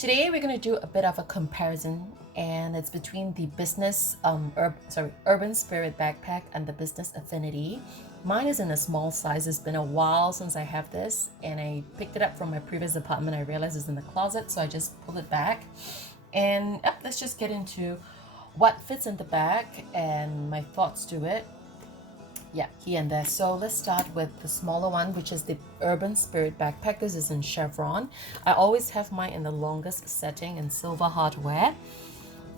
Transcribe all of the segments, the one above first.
Today we're going to do a bit of a comparison, and it's between the Urban Spirit backpack and the Business Affinity. Mine is in a small size. It's been a while since I have this, and I picked it up from my previous apartment. I realized it's in the closet, so I just pulled it back. And yep, let's just get into what fits in the bag and my thoughts to it. Yeah, here and there. So let's start with the smaller one, which is the Urban Spirit backpack. This is in chevron. I always have mine in the longest setting in silver hardware,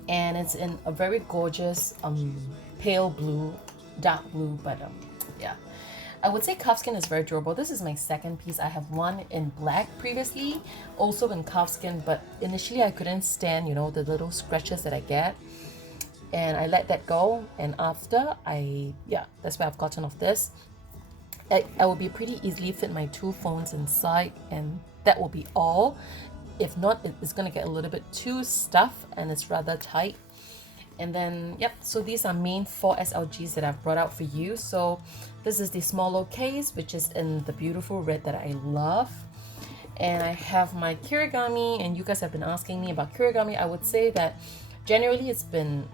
and it's in a very gorgeous pale blue, dark blue, but yeah, I would say calfskin is very durable. This is my second piece. I have one in black previously, also in calfskin, but initially I couldn't stand, the little scratches that I get, and I let that go. And after that's why I've gotten off this. I will be pretty easily fit my two phones inside, and that will be all. If not, it's going to get a little bit too stuffed and it's rather tight. And then so these are main 4 SLGs that I've brought out for you. So this is the smaller case, which is in the beautiful red that I love. And I have my Kirigami, and you guys have been asking me about Kirigami. I would say that generally it's been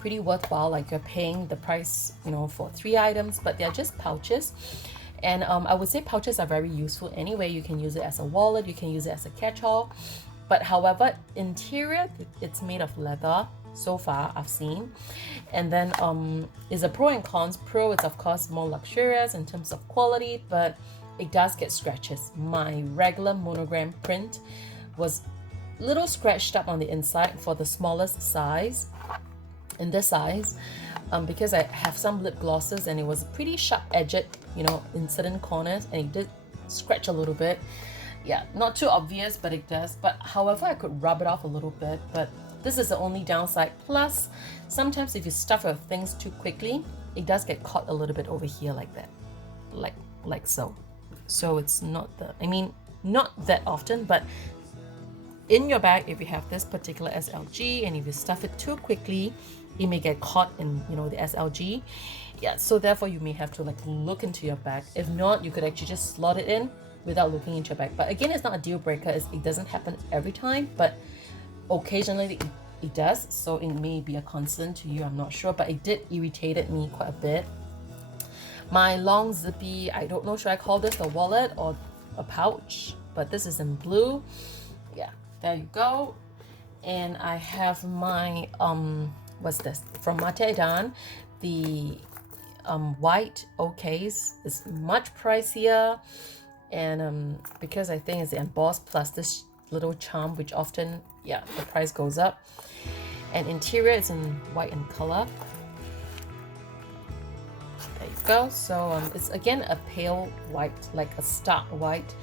pretty worthwhile. Like, you're paying the price for 3 items, but they're just pouches. And I would say pouches are very useful anyway. You can use it as a wallet, you can use it as a catch-all. But however, interior, it's made of leather so far I've seen. And then is a pro and cons. Pro, it's of course more luxurious in terms of quality, but it does get scratches. My regular monogram print was little scratched up on the inside for the smallest size. In this size, because I have some lip glosses and it was pretty sharp edged, in certain corners, and it did scratch a little bit. Yeah, not too obvious, but it does. But however, I could rub it off a little bit, but this is the only downside. Plus, sometimes if you stuff your things too quickly, it does get caught a little bit over here like that, like so. So it's not not that often, but in your bag, if you have this particular SLG and if you stuff it too quickly, it may get caught in the SLG. Yeah, so therefore you may have to look into your bag. If not, you could actually just slot it in without looking into your bag. But again, it's not a deal breaker. It doesn't happen every time, but occasionally it does. So it may be a concern to you, I'm not sure, but it did irritated me quite a bit. My long zippy, I don't know, should I call this a wallet or a pouch, but this is in blue. Yeah, there you go. And I have my what's this from Mateidan, the white O case. Is much pricier, and because I think it's the embossed plus this little charm, which often the price goes up. And interior is in white in color. There you go. So it's again a pale white, like a stark white,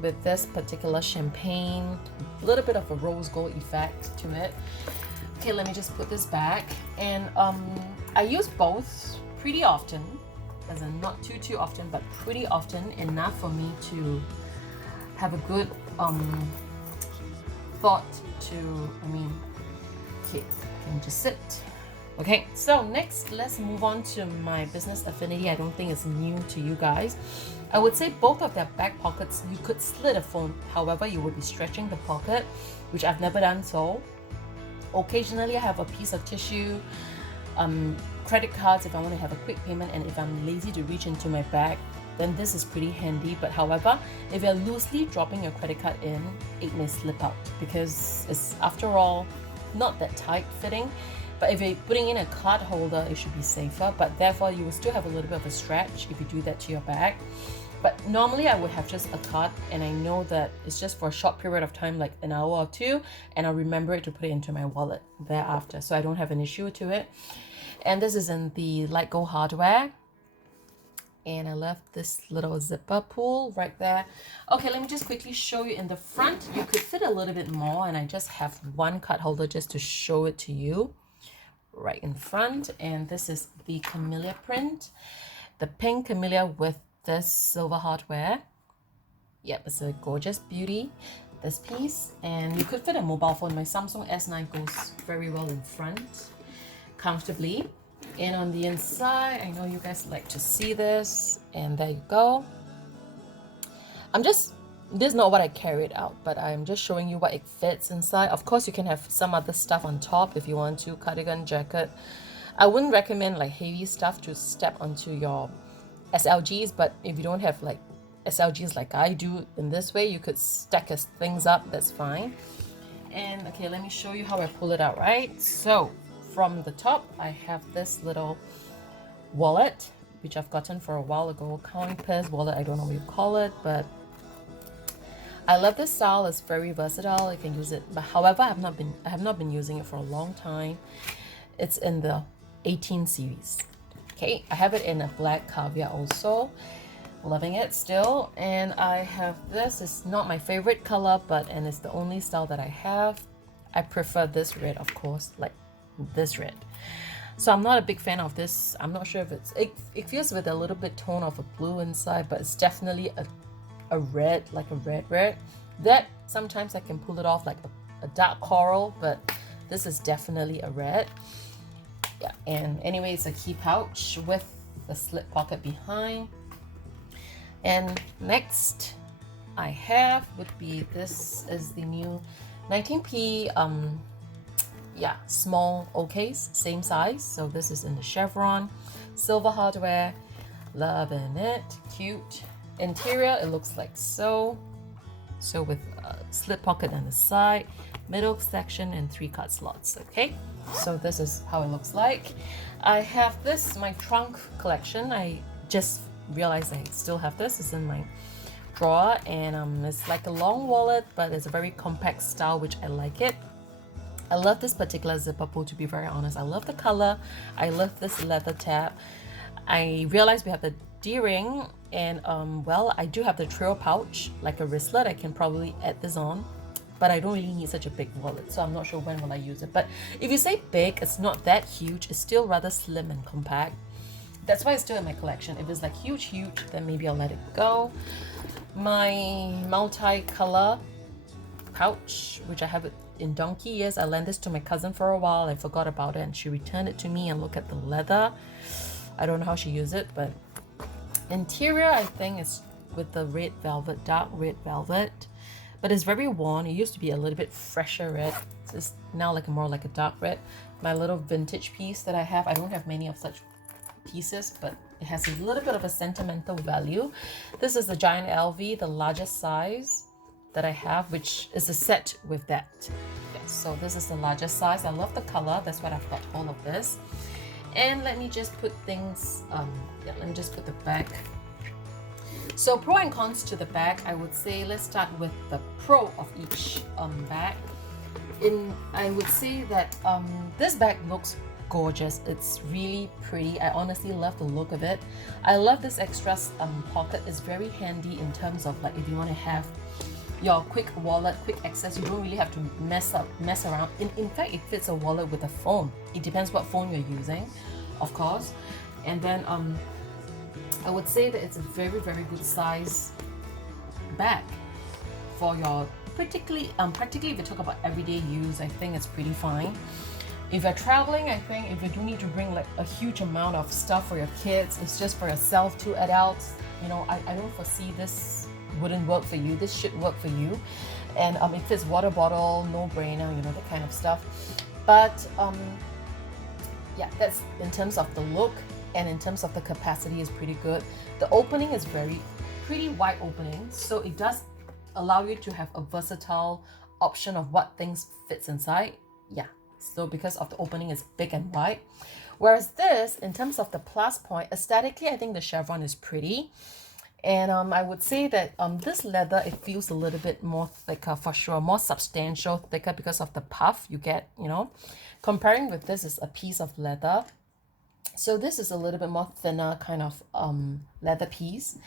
with this particular champagne, a little bit of a rose gold effect to it. Okay, let me just put this back. And I use both pretty often, as in not too often, but pretty often, enough for me to have a good thought to, okay, can just sit. Okay, so next let's move on to my Business Affinity. I don't think it's new to you guys. I would say both of their back pockets, you could slit a phone. However, you would be stretching the pocket, which I've never done so. Occasionally, I have a piece of tissue, credit cards if I want to have a quick payment, and if I'm lazy to reach into my bag, then this is pretty handy. But however, if you're loosely dropping your credit card in, it may slip out because it's, after all, not that tight fitting. But if you're putting in a card holder, it should be safer, but therefore you will still have a little bit of a stretch if you do that to your bag. But normally I would have just a card, and I know that it's just for a short period of time, like an hour or two, and I'll remember it to put it into my wallet thereafter, so I don't have an issue to it. And this is in the light gold hardware, and I left this little zipper pull right there. Okay, let me just quickly show you in the front. You could fit a little bit more, and I just have one card holder just to show it to you right in front. And this is the camellia print, the pink camellia with this silver hardware. Yep, it's a gorgeous beauty, this piece. And you could fit a mobile phone. My Samsung S9 goes very well in front, comfortably. And on the inside, I know you guys like to see this, and there you go. I'm just this is not what I carried out, but I'm just showing you what it fits inside. Of course, you can have some other stuff on top if you want to, cardigan, jacket. I wouldn't recommend like heavy stuff to step onto your SLGs, but if you don't have like SLGs like I do in this way, you could stack things up, that's fine. And okay, let me show you how I pull it out, right? So from the top, I have this little wallet, which I've gotten for a while ago, counting purse wallet, I don't know what you call it, but I love this style. It's very versatile. I can use it, but however, I have not been using it for a long time. It's in the 18 series. Okay, I have it in a black caviar also. Loving it still. And I have this. It's not my favorite color, and it's the only style that I have. I prefer this red, of course, like this red. So I'm not a big fan of this. I'm not sure if it feels with a little bit tone of a blue inside, but it's definitely a red, like a red. That sometimes I can pull it off like a dark coral, but this is definitely a red. Yeah, and anyway, it's a key pouch with a slip pocket behind. And next I have would be, this is the new 19p yeah, small O case, same size. So this is in the chevron, silver hardware, loving it, cute. Interior, it looks like so with a slip pocket on the side, middle section, and 3 card slots. Okay, so this is how it looks like. I have this, my trunk collection. I just realized I still have this. It's in my drawer, and it's like a long wallet, but it's a very compact style, which I like it. I love this particular zipper pull, to be very honest. I love the color. I love this leather tab. I realized we have the D-ring, and well, I do have the trail pouch, like a wristlet. I can probably add this on, but I don't really need such a big wallet, so I'm not sure when will I use it. But if you say big, it's not that huge. It's still rather slim and compact. That's why it's still in my collection. If it's like huge, then maybe I'll let it go. My multi-color pouch, which I have it in donkey years. I lent this to my cousin for a while. I forgot about it, and she returned it to me. And look at the leather. I don't know how she used it, but interior, I think, is with the red velvet, dark red velvet, but it's very worn. It used to be a little bit fresher red. It's now like more like a dark red. My little vintage piece that I have, I don't have many of such pieces, but it has a little bit of a sentimental value. This is the giant LV, the largest size that I have, which is a set with that. Yes, so this is the largest size. I love the color. That's why I've got hold of this. And let me just put things, let me just put the back. So pro and cons to the bag, I would say, let's start with the pro of each bag. I would say that this bag looks gorgeous. It's really pretty. I honestly love the look of it. I love this extra pocket. It's very handy in terms of like if you want to have your quick wallet, quick access. You don't really have to mess around. In fact, it fits a wallet with a phone. It depends what phone you're using, of course. And then I would say that it's a very, very good size bag for your particularly if you talk about everyday use. I think it's pretty fine. If you're traveling, I think if you do need to bring like a huge amount of stuff for your kids, it's just for yourself, 2 adults, you know, I don't foresee this wouldn't work for you. This should work for you. And it fits water bottle, no brainer, you know, that kind of stuff. But yeah, that's in terms of the look, and in terms of the capacity is pretty good. The opening is pretty wide opening, so it does allow you to have a versatile option of what things fits inside. Yeah, so because of the opening is big and wide. Whereas this, in terms of the plus point, aesthetically, I think the chevron is pretty. And I would say that this leather, it feels a little bit more thicker for sure, more substantial, thicker because of the puff you get, you know. Comparing with this is a piece of leather. So this is a little bit more thinner kind of leather piece.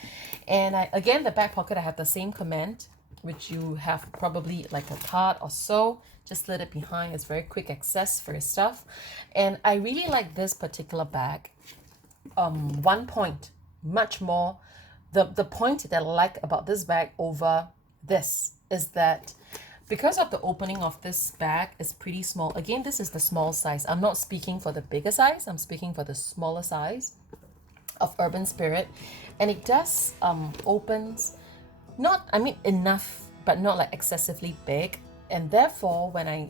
And again, the back pocket, I have the same command, which you have probably like a card or so. Just slid it behind. It's very quick access for your stuff. And I really like this particular bag. One point, much more. The point that I like about this bag over this is that because of the opening of this bag is pretty small. Again, this is the small size. I'm not speaking for the bigger size. I'm speaking for the smaller size of Urban Spirit. And it does opens not, I mean, enough, but not like excessively big. And therefore, when I,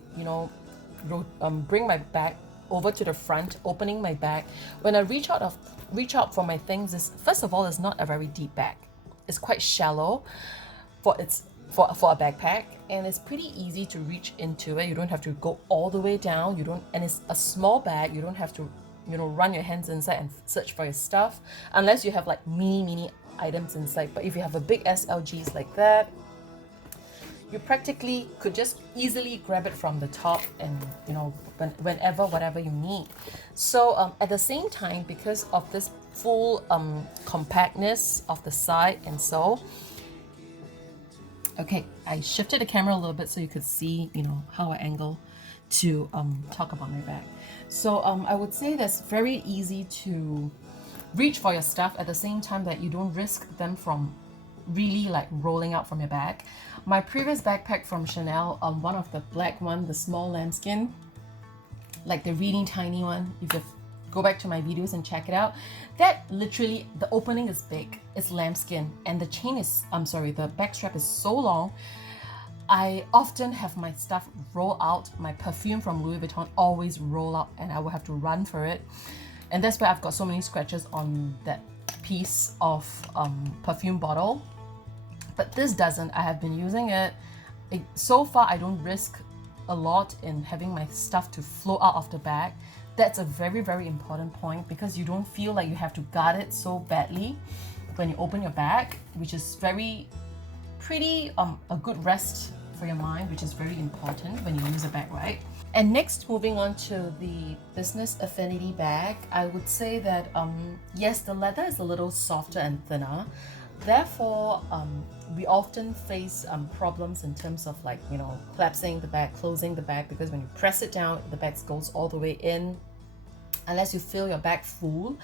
bring my bag over to the front, opening my bag, when I reach out for my things, is first of all, it's not a very deep bag. It's quite shallow for its for a backpack, and it's pretty easy to reach into it. You don't have to go all the way down. You don't, and it's a small bag. You don't have to, run your hands inside and search for your stuff unless you have like mini items inside. But if you have a big SLGs like that, you practically could just easily grab it from the top and whenever whatever you need. So at the same time, because of this full compactness of the side, and so okay, I shifted the camera a little bit so you could see how I angle to talk about my bag. So I would say that's very easy to reach for your stuff at the same time that you don't risk them from really like rolling out from your bag. My previous backpack from Chanel, one of the black one, the small lambskin, like the really tiny one, if you go back to my videos and check it out, that literally, the opening is big, it's lambskin, and the chain is, the back strap is so long. I often have my stuff roll out. My perfume from Louis Vuitton always roll out, and I will have to run for it. And that's why I've got so many scratches on that piece of perfume bottle. But this doesn't. I have been using it. So far, I don't risk a lot in having my stuff to flow out of the bag. That's a very, very important point, because you don't feel like you have to guard it so badly when you open your bag, which is pretty a good rest for your mind, which is very important when you use a bag, right? And next, moving on to the Business Affinity bag, I would say that yes, the leather is a little softer and thinner. Therefore, we often face problems in terms of like, collapsing the bag, closing the bag, because when you press it down, the bag goes all the way in, unless you fill your bag full.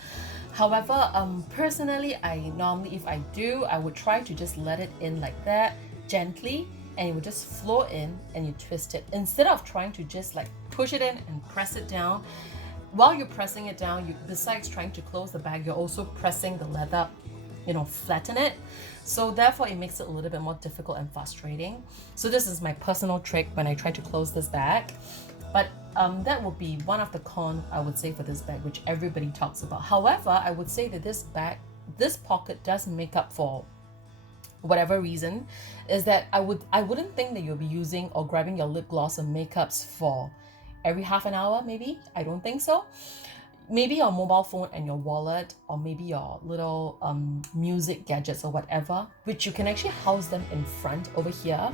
However, personally, if I do, I would try to just let it in like that, gently, and it would just flow in, and you twist it. Instead of trying to just like push it in and press it down. While you're pressing it down, besides trying to close the bag, you're also pressing the leather, flatten it. So therefore it makes it a little bit more difficult and frustrating. So this is my personal trick when I try to close this bag. But that would be one of the cons, I would say, for this bag, which everybody talks about. However, I would say that this pocket does make up for whatever reason, is that I wouldn't think that you'll be using or grabbing your lip gloss and makeups for every half an hour, maybe. I don't think so. Maybe your mobile phone and your wallet, or maybe your little music gadgets or whatever, which you can actually house them in front over here.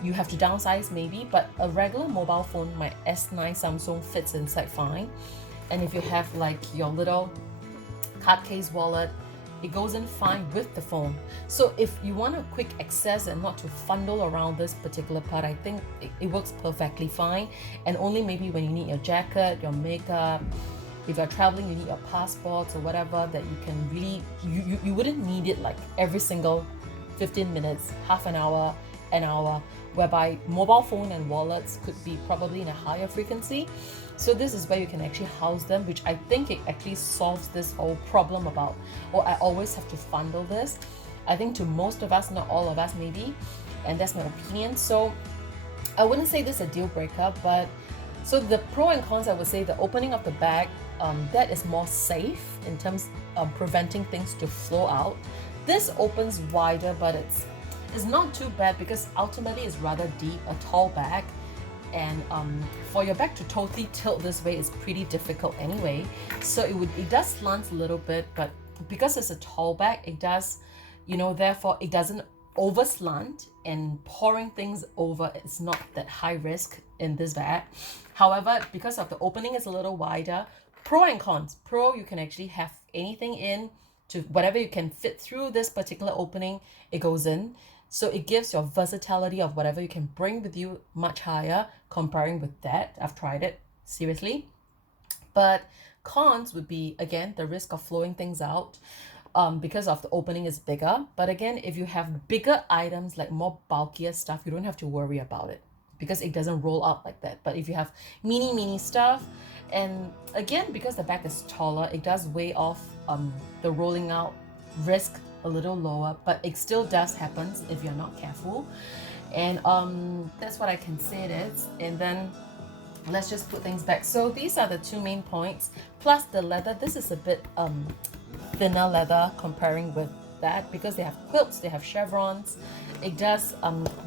You have to downsize maybe, but a regular mobile phone, my S9 Samsung, fits inside fine. And if you have like your little card case wallet, it goes in fine with the phone. So if you want a quick access and not to fondle around this particular part, I think it works perfectly fine. And only maybe when you need your jacket, your makeup, if you're traveling, you need your passports or whatever, that you can really, you wouldn't need it like every single 15 minutes, half an hour, whereby mobile phone and wallets could be probably in a higher frequency. So this is where you can actually house them, which I think it actually solves this whole problem about, or I always have to fondle this. I think to most of us, not all of us maybe, and that's my opinion. So I wouldn't say this is a deal breaker, but so the pro and cons, I would say the opening of the bag, that is more safe in terms of preventing things to flow out. This opens wider, but it's not too bad, because ultimately it's rather deep, a tall bag, and for your bag to totally tilt this way is pretty difficult anyway. So it does slant a little bit, but because it's a tall bag, it does, therefore it doesn't over slant, and pouring things over, it's not that high risk in this bag. However, because of the opening is a little wider, pro and cons. Pro, you can actually have anything in, to whatever you can fit through this particular opening, it goes in. So it gives your versatility of whatever you can bring with you much higher, comparing with that. I've tried it, seriously. But cons would be, again, the risk of flowing things out, because of the opening is bigger. But again, if you have bigger items, like more bulkier stuff, you don't have to worry about it, because it doesn't roll out like that. But if you have mini stuff, and again, because the bag is taller, it does weigh off the rolling out risk a little lower, but it still does happen if you're not careful. And that's what I can say it is. And then let's just put things back. So these are the two main points, plus the leather. This is a bit thinner leather comparing with that, because they have quilts, they have chevrons. It does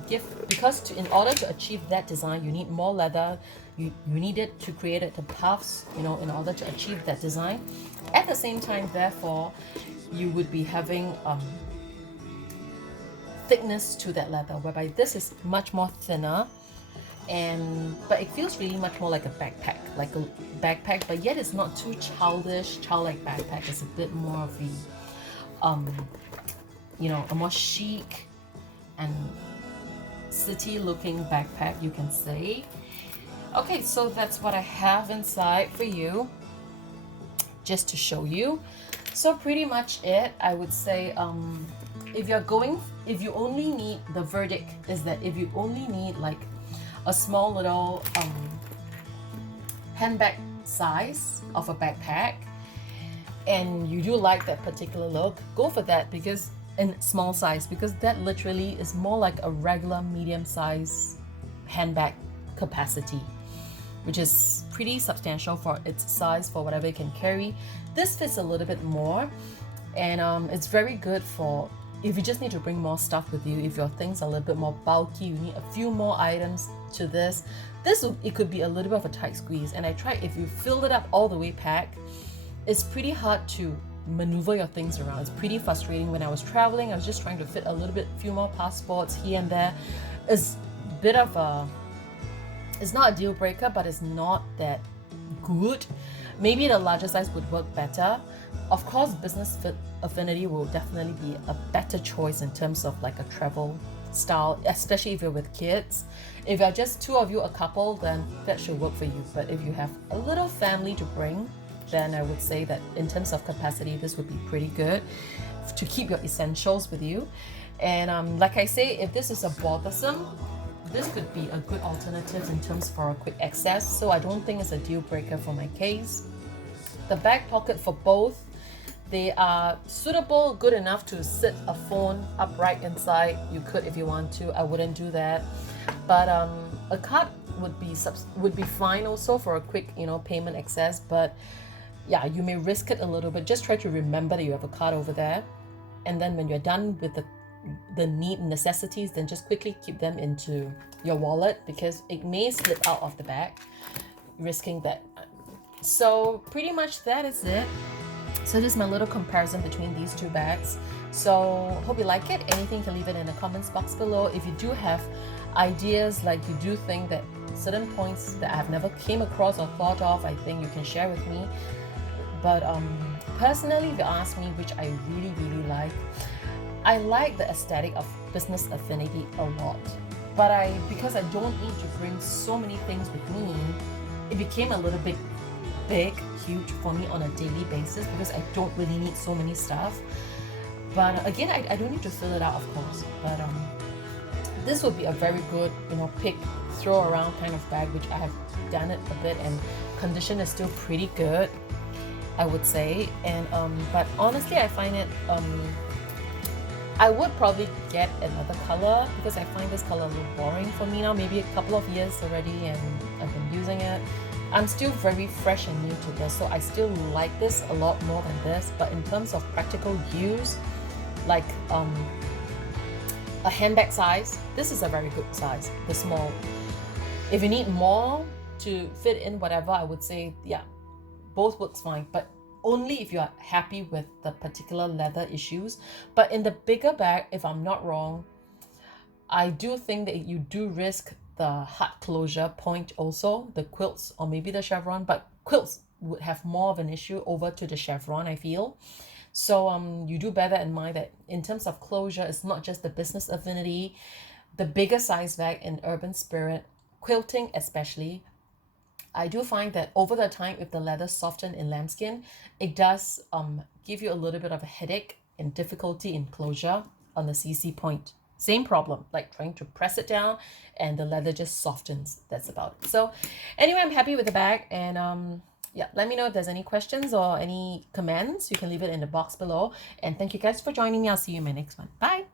give, because in order to achieve that design, you need more leather. You need it to create it, the puffs, in order to achieve that design. At the same time, therefore, you would be having thickness to that leather, whereby this is much more thinner, but it feels really much more like a backpack, but yet it's not too childlike backpack. It's a bit more of a a more chic and city looking backpack, you can say. Okay, so that's what I have inside for you, just to show you. So pretty much it, I would say, if you only need, the verdict is that if you only need like a small little handbag size of a backpack, and you do like that particular look, go for that, because in small size, because that literally is more like a regular medium size handbag capacity, which is pretty substantial for its size, for whatever it can carry. This fits a little bit more, and it's very good for if you just need to bring more stuff with you. If your things are a little bit more bulky, you need a few more items to this. It could be a little bit of a tight squeeze, and I tried, if you fill it up all the way packed, it's pretty hard to maneuver your things around. It's pretty frustrating. When I was traveling, I was just trying to fit a little bit, few more passports here and there. It's a bit of a, it's not a deal breaker, but it's not that good. Maybe the larger size would work better. Of course, business fit Affinity will definitely be a better choice in terms of like a travel style, especially if you're with kids. If you're just two of you, a couple, then that should work for you. But if you have a little family to bring, then I would say that in terms of capacity, this would be pretty good to keep your essentials with you. And like I say, if this is a bothersome, this could be a good alternative in terms for a quick access. So I don't think it's a deal breaker for my case. The back pocket for both, they are suitable, good enough to sit a phone upright inside. You could if you want to. I wouldn't do that, but a card would be fine also for a quick payment access. But yeah, you may risk it a little bit. Just try to remember that you have a card over there, and then when you're done with the necessities, then just quickly keep them into your wallet, because it may slip out of the bag, risking that. So pretty much that is it. So this is my little comparison between these two bags. So hope you like it. Anything, you can leave it in the comments box below. If you do have ideas, like you do think that certain points that I have never came across or thought of, I think you can share with me. But personally, if you ask me, which I really like, I like the aesthetic of Business Affinity a lot. But because I don't need to bring so many things with me, it became a little bit huge for me on a daily basis, because I don't really need so many stuff. But again, I don't need to fill it out, of course. But this would be a very good, pick, throw around kind of bag, which I have done it a bit, and condition is still pretty good, I would say. And but honestly, I find it I would probably get another color, because I find this color a little boring for me now. Maybe a couple of years already and I've been using it. I'm still very fresh and new to this, so I still like this a lot more than this. But in terms of practical use, like a handbag size, this is a very good size, the small. If you need more to fit in whatever, I would say, yeah, both works fine, but only if you are happy with the particular leather issues. But in the bigger bag, if I'm not wrong, I do think that you do risk the heart closure point also, the quilts or maybe the chevron, but quilts would have more of an issue over to the chevron, I feel. So you do bear that in mind, that in terms of closure, it's not just the Business Affinity, the bigger size bag in Urban Spirit, quilting especially. I do find that over the time, if the leather soften in lambskin, it does give you a little bit of a headache and difficulty in closure on the CC point. Same problem, like trying to press it down and the leather just softens. That's about it. So anyway, I'm happy with the bag, and Yeah, let me know if there's any questions or any comments. You can leave it in the box below. And thank you guys for joining me. I'll see you in my next one. Bye.